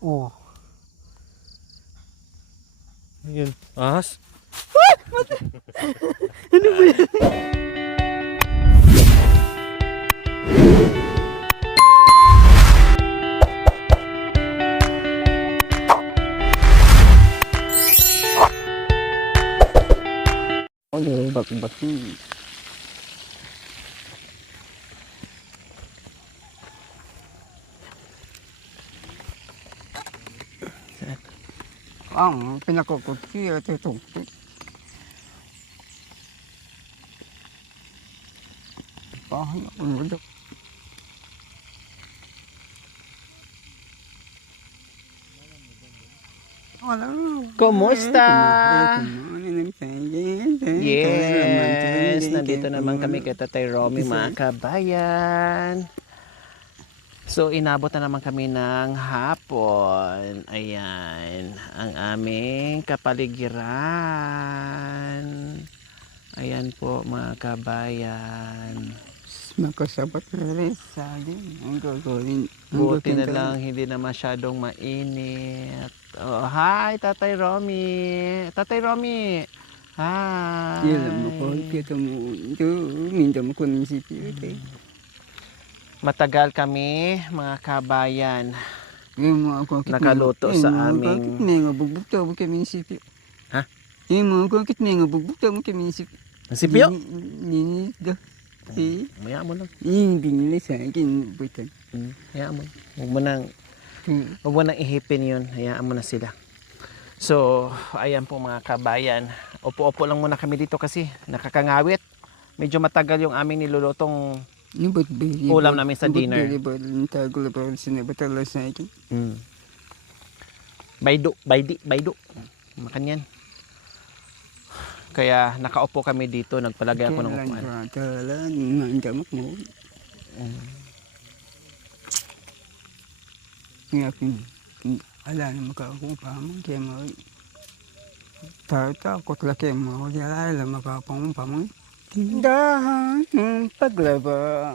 Oh. Yun. Ahas. Ano ba yan? Ano, bak-baki. Ang pinakukutsi at itugtog. Pahan ako nito. Kumusta? Yes, nandito naman kami kay Tatay Romy, mga kabayan. So, inabot na naman kami ng hapon. Ayan, ang aming kapaligiran. Ayan po, mga kabayan. Makasabat na rin sa akin. Ang gagawin. Buti na lang, hindi na masyadong mainit. Oh, hi, Tatay Romy. Tatay Romy. Hi. Ilan mo ko, kita mo. Ito, minda mo ko ng sipir. Matagal kami, mga kabayan, Nakaluto sa aming... Bakit may nga bugbugta mo kami sipir? Ha? Bakit may nga bugbugta mo kami sipir? Ang sipyo? Ninis daw. Maya mo lang. Hindi nila sa akin. Butan. Hayaan mo. Huwag mo nang ihipin yun. Hayaan mo na sila. So, ayan po mga kabayan. Opo-opo lang muna kami dito kasi nakakangawit. Medyo matagal yung aming nilulutong ulam namin sa dinner. Baydo. Makanyan. Kaya nakaupo kami dito. Nagpalagay ako ng upuan. Ala na makakumpamang kaya mo. Takot laki mo. Kaya ala makakumpamang. Tindahan ng paglaba.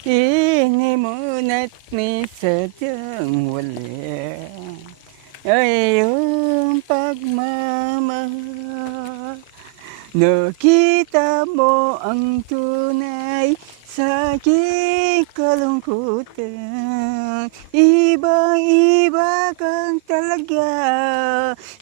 Ini mona't ni sadyang wala. Ay yung pagmamahal. Nakita mo ang tunay sa aking kalungkutan. Ibang-iba kang talaga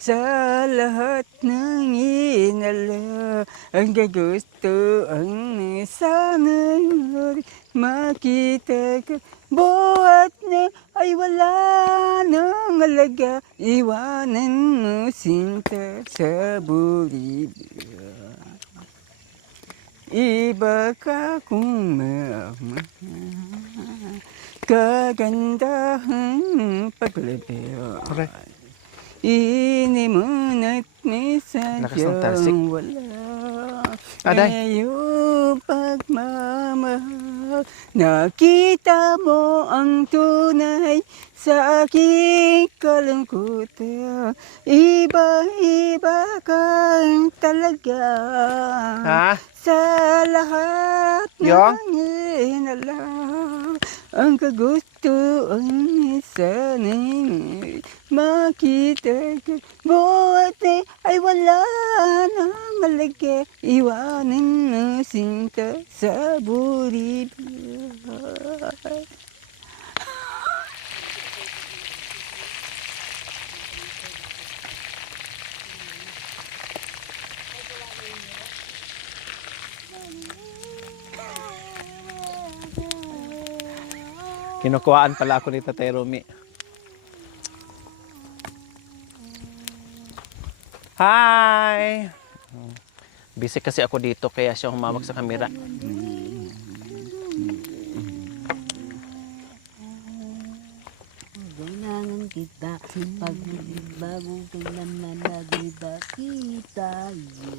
sa lahat ng inala. Ang gusto ang sana'y makita ka. Buhat na ay wala nang alaga. Iwanan mo sinta sa Bolivia. Iba ka kung mamahal. Kagandahang paglabihan. Correct. Inimunat ni sadyang wala. Ngayong pagmamahal. Nakita mo ang tunay sa aking kalungkutan. Iba-iba kang talaga. Ha? Sa lahat ng inala. Ang kagustuhan sana'y makita ka. Buhat ay wala nang alaga. Iwanan na sinta sa Bolivia. Kinukuhaan pala ako ni Tatay Romy. Hi! Busy kasi ako dito kaya siya humawak sa kamera. Kailangan kita pag bagong kailan na nagkita tayo.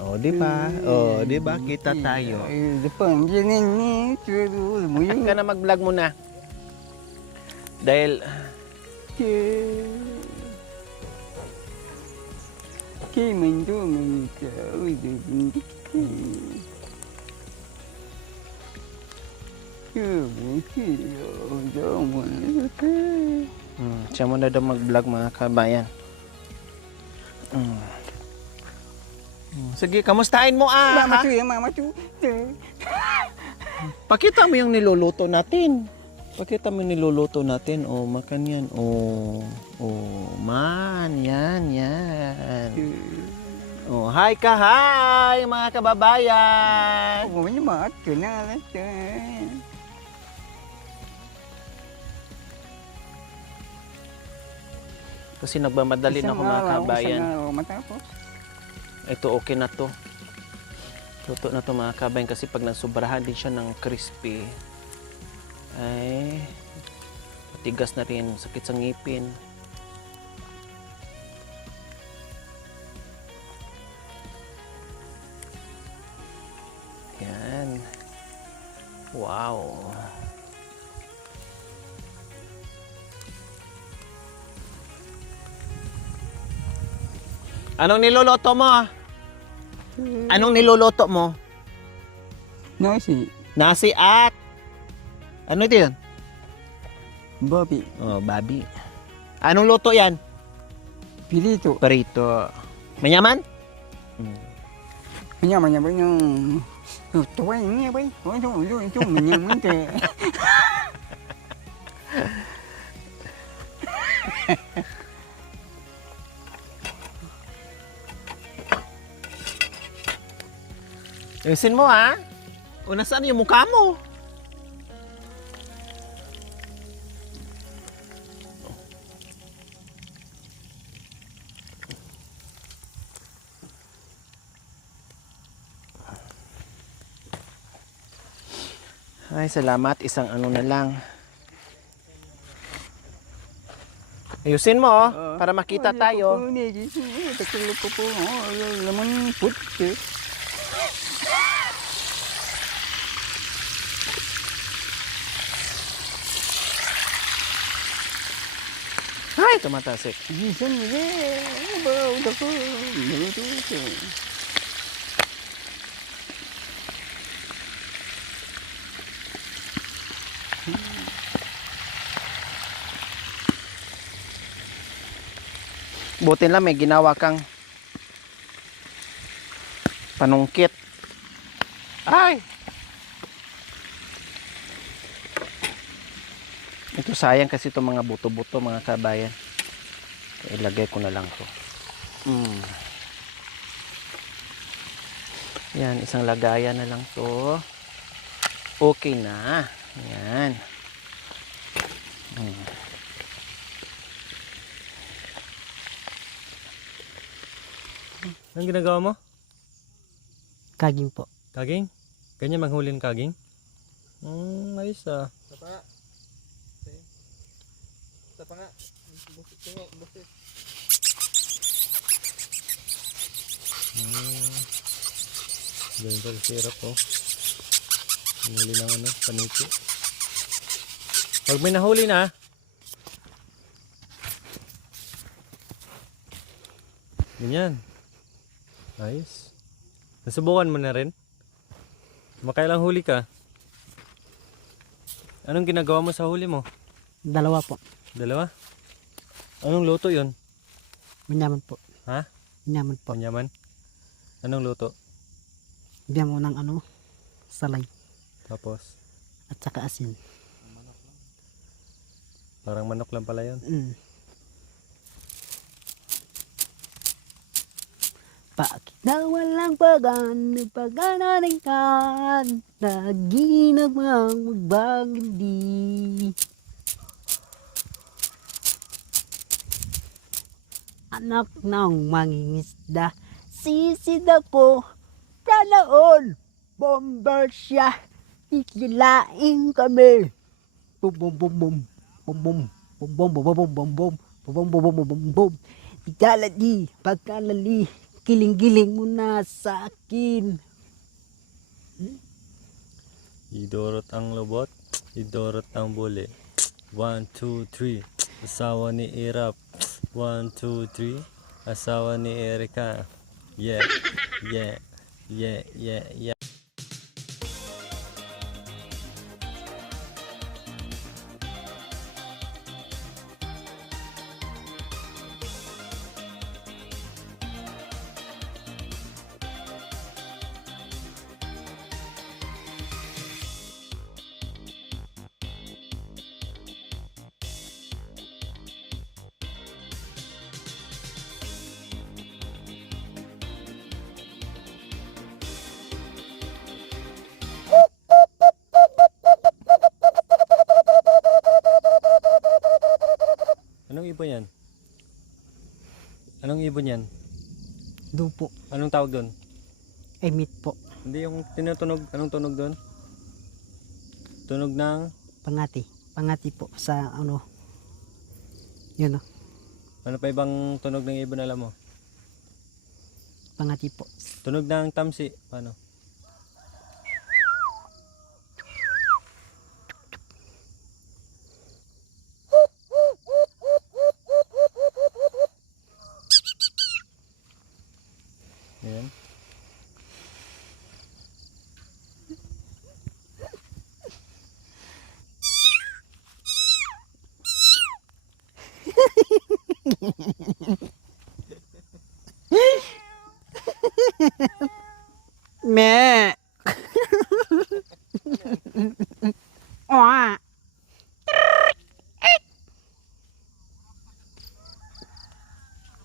O, di ba? O, di ba? Kita tayo. Ay, depan dyan ni pero mo Huwag yun. ka na mag-vlog muna. Dahil, Kay man to man ka. Uy, hindi ka. siya muna daw mag-vlog mga kabayan. Sige, kamustahin mo Mama ha? tu, mama tu. Pakita mo yung niluluto natin. Pakita mo yung niluluto natin. O, makan yan. O, man. Yan. O, hi ka, hi mga kababayan. Ako man yung mga ito na natin. Kasi nagmamadali na ako mga kabayan. Isang araw matapos. Ito okay na to. Luto na to mga kabayan kasi pag nagsobrahan din siya ng crispy ay matigas na rin, sakit sa ngipin. Yan. Wow. Anong niluluto mo? Anong niluluto mo? Nasi, Nasi at ano ito yun? Bobby, Oh, babi. Anong luto yan? Pilito. Perito. Manyaman? Manya ba yung... Tuwa yun niya ba? Ito, manyaman ka. Ayusin mo ha. O nasaan yung mukha mo? Ay, salamat. Isang ano na lang. Ayusin mo, para makita tayo. Takulo po. Lamang putse. Ay, tumatasik. Minsan nila. Ano ba? Uda ko. Naluto ko. Buti lang may ginawa kang panungkit. Ay! Ito sayang kasi itong mga buto-buto mga kabayan. Ilagay ko na lang to. Yan, isang lagayan na lang to. Okay na. Yan. Anong ginagawa mo? Kaging po. Kaging? Ganyan manghuli ng kaging? Ayos ah. Ganyan pala sirap oh. Nahuli ng ano, paniki. Pag may nahuli na, ganyan. Ayos. Nasubukan mo na rin? Makailang huli ka? Anong ginagawa mo sa huli mo? Dalawa po. Dalawa? Anong luto yon? Manyaman po. Ha? Manyaman po. Panyaman? Anong luto? Bigyan mo ng ano, salay Tapos, at saka asin. parang manok lang pala yon. Bakit na walang pag-ananingan na ginamang magbagindi? Anak ng mangingisda, sisid ako, planaon, bomber siya, tikilain kami. Bum bum bum bum, bum bum, bum bum bum bum bum bum, bum bum bum bum bum bum bum. Ikalali, pagkalali, Giling-giling mo na sa akin. Idorot ang lobot, idorot ang buli. 1, 2, 3. Asawa ni Irap. 1, 2, 3. Asawa ni Erika. Yeah, yeah, yeah, yeah, yeah. Anong ibon yan? Anong ibon yan? Dupo. Anong tawag doon? Emit po. Hindi yung tinutunog. Anong tunog doon? Tunog ng... Pangati. Pangati po sa ano. Yun o. Ano pa ibang tunog ng ibon alam mo? Pangati po. Tunog ng tamsi. Paano? Ayan. Me. Oa.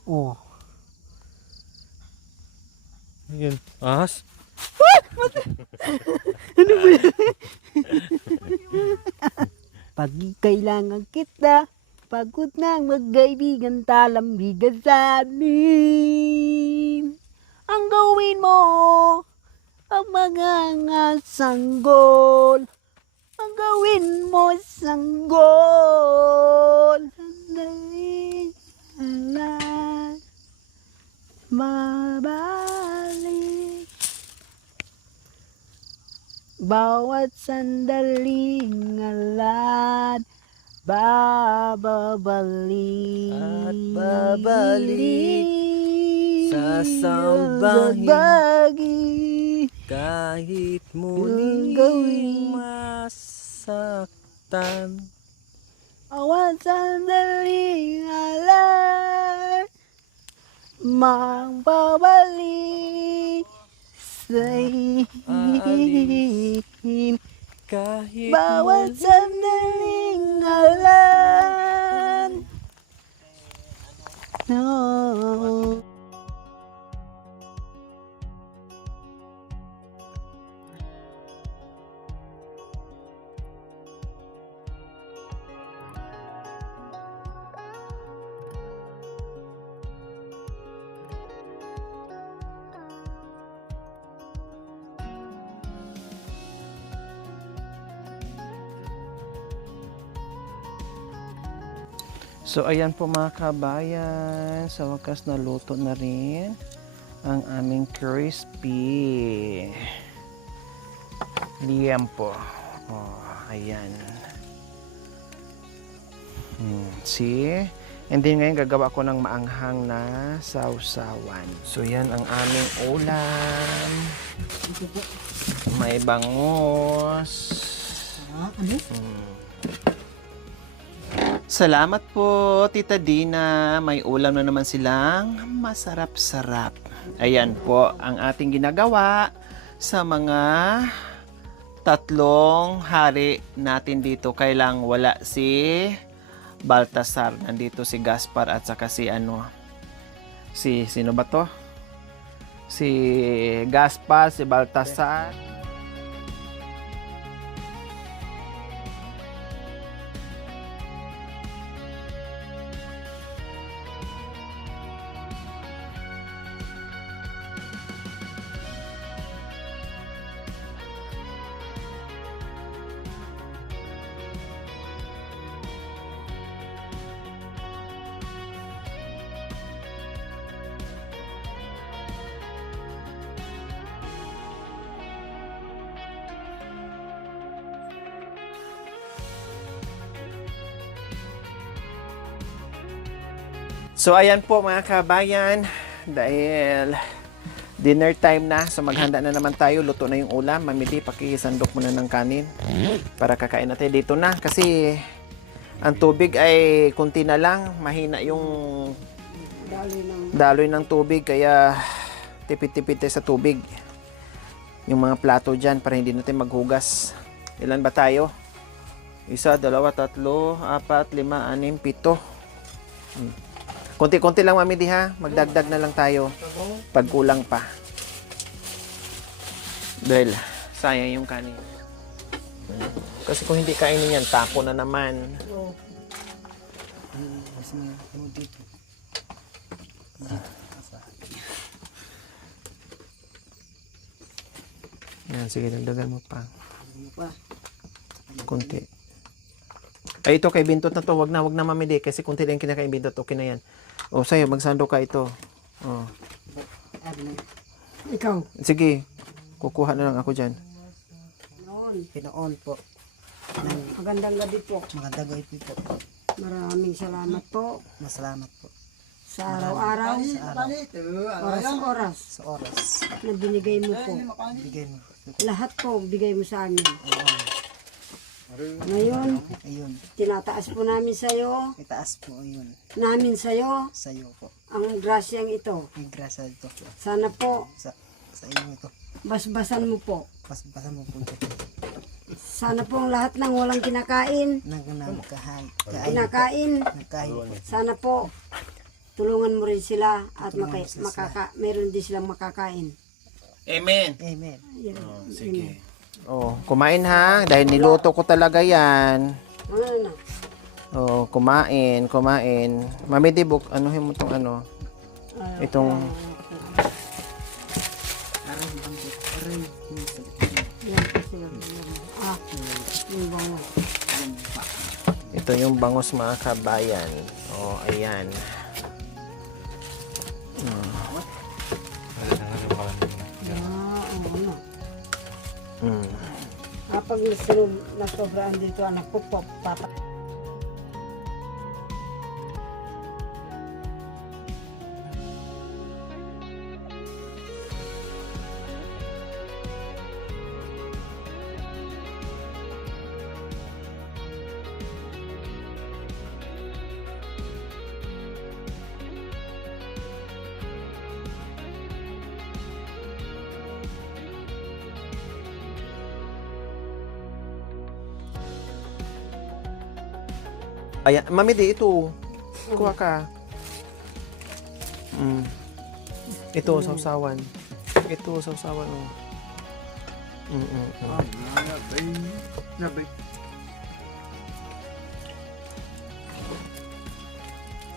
Oh. Yun. Ahas? Pag kailangan kita, pagod nang magkaibigan, talambigan sa amin. Ang gawin mo, ang mga sanggol. Ang gawin mo, sanggol. Sandali, alas, mabalik. Bawat sandaling alad, bababalik. At babalik sa sambahin. Bagi. Kahit Gawin. muling masaktan. Bawat sandaling alad, magbabalik sa ihim. Kahit Bawat sandaling alad. No. So ayan po mga kabayan, sa wakas naluto na rin ang aming crispy liempo. Oh, ayan. See? And then ngayon gagawa ko ng maanghang na sausawan. So yan ang aming ulam. May bangos. Ano? Salamat po, Tita Dina. May ulam na naman silang masarap-sarap. Ayan po ang ating ginagawa sa mga 3 hari natin dito. Kailang wala si Baltasar. Nandito si Gaspar at saka si sino ba to? Si Gaspar, si Baltasar. So ayan po mga kabayan, dahil dinner time na, so maghanda na naman tayo, luto na yung ulam. Mami Di, pakisandok muna ng kanin para kakain natin dito na kasi ang tubig ay kunti na lang, mahina yung daloy ng tubig, kaya tipid-tipid tayo sa tubig. Yung mga plato dyan para hindi natin maghugas. Ilan ba tayo? 1, 2, 3, 4, 5, 6, 7. Konti-konti lang Mami Di ha. Magdagdag na lang tayo pag kulang pa. Dahil sayang yung kanin. Kasi kung hindi kainin yan, tapo na naman. Yan, sige, dagdagan mo pa. Konti. Ay, ito kay Bintot na to. Wag na Mami Di. Kasi kunti lang kinakain Bintot. Okay na yan. O, sa'yo, magsando ka ito. O. Ikaw. Sige. Kukuha na lang ako dyan. Pinoon po. Magandang gabi po. Magandang gabi po. Maraming salamat po Masalamat po. sa araw-araw, oras-oras Sa oras. na binigay mo po. Bigay mo po. Lahat po bigay mo sa amin. Ngayon, Ayun. tinataas po namin sa iyo, Itaas po yun. namin sa iyo, Sa'yo po. ang grasyang ito. May grasa dito po. Sana po, Sa iyo ito. basbasan mo po. Basa mo po ito. Sana po ang lahat ng walang kinakain, Nagkahay. kinakain, sana po, tulungan mo rin sila at meron din silang makakain. Amen. Amen. Yan. Sige. Oh, kumain ha. Dahil niluto ko talaga yan. Ano na? Oh, kumain. Mami Di, anuhin mo itong ano. Itong, Yan kasi yung bango. ito yung bangus mga kabayan. Oh, ayan. Ano? Mm. Kapag nasobraan dito anak ko po, papa. Ayan, Mami Di, ito. Kuha ka. Ito, sausawan. Ito, sausawan. Oh.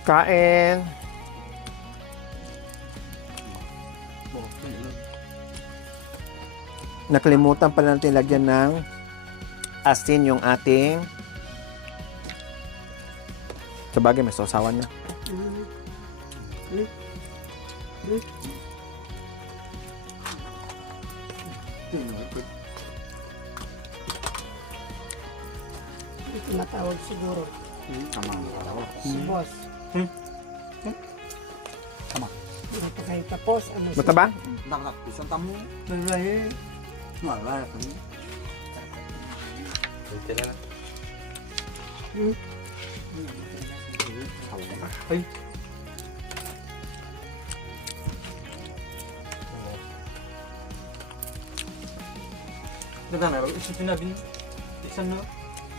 Kain. Nakalimutan pala natin lagyan ng asin yung ating sabagay may sausawan na. Tumatawag siguro. Si boss. Hindi pa kayo tapos. Ano si- Mataba?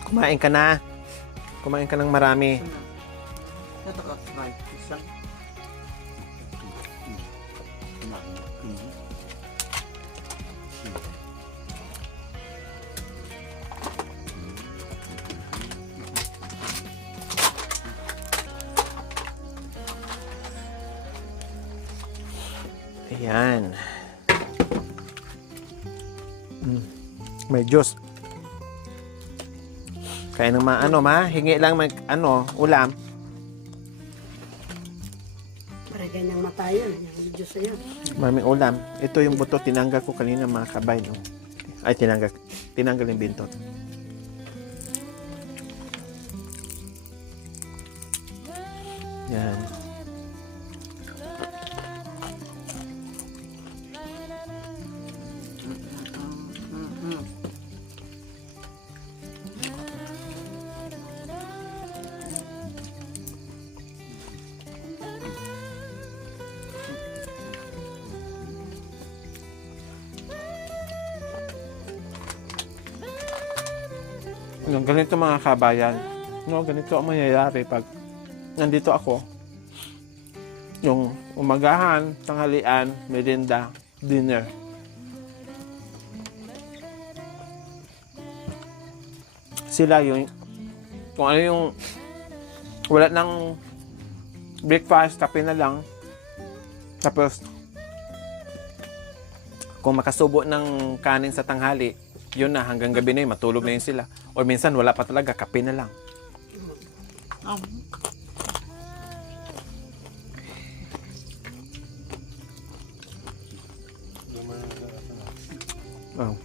Kumain ka na. Kumain ka ng marami. Ayan. May juice. Kaya nang hingi lang ulam. Para ganyang matayo. Yung Diyos na yan. Maraming ulam. Ito yung buto, tinanggal ko kanina mga kabay. No? Ay, tinanggal yung bintot. Yan. Yung ganito mga kabayan, no, ganito ang mangyayari pag nandito ako. Yung umagahan, tanghalian, merienda, dinner. Sila yung, kung ano yung, wala ng breakfast, kape na lang. Tapos, kung makasubo ng kanin sa tanghali, yun na, hanggang gabi na yun, matulog na yun sila. O minsan, wala pa talaga, kape na lang. Oh.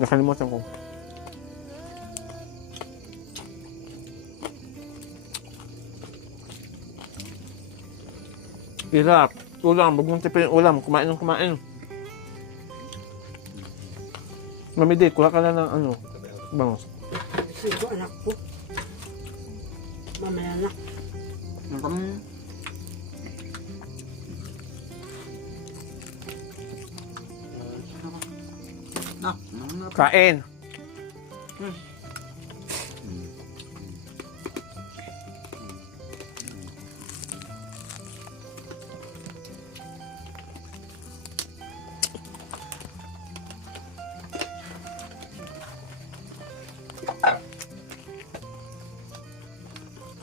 Nakalimutan ko. Hirap. Ulam. Huwag mong tipin yung ulam. Kumain ng kumain. Mamidi, kuha ka na ng ano. Bangos. Ito anak ko. Mamaya na. Kain.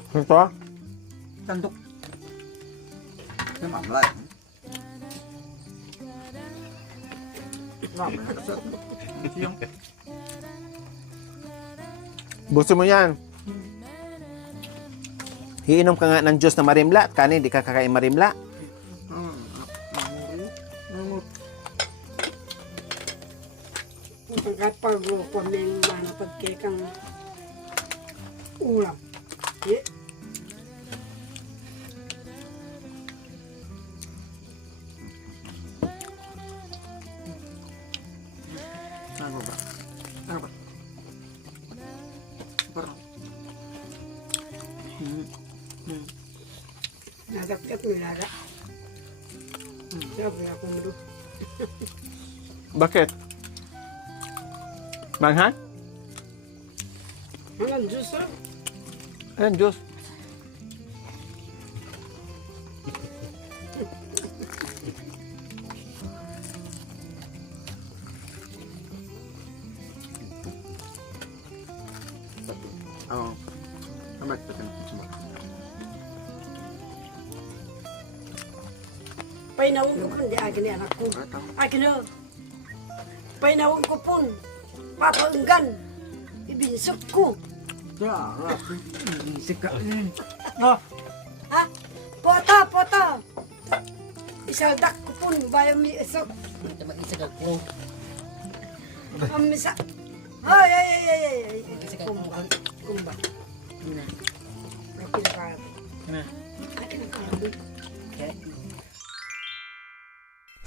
Ito? Tandok. Cái mỏng lại. Mỏng lại nó sợ. Chiếng. Buso mo yan. Iinom ka nga ng juice na marimla at kanin, di ka kakain marimla. Kapag kami mana pagkekang ulam. Yeah. Ano ba? Ano ba? Parang. Nagapit mo lara. Sabi ako mo doon. Bakit? Manghan? Hanggang Diyos ah. Ayan, Diyos. Oo. Amat pa tayo. Painawon ko pun di akin ni anak ko. Akin na. Painawon ko pun. Papaenggan. Ibinsok ko. Sarap. Isik ka. Ha? Pota. Isaldak ko pun. Bayo mi isok. Amisa. Ay. Kumba. Akin na karap. Akin na karap.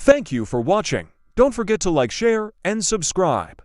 Thank you for watching. Don't forget to like, share, and subscribe.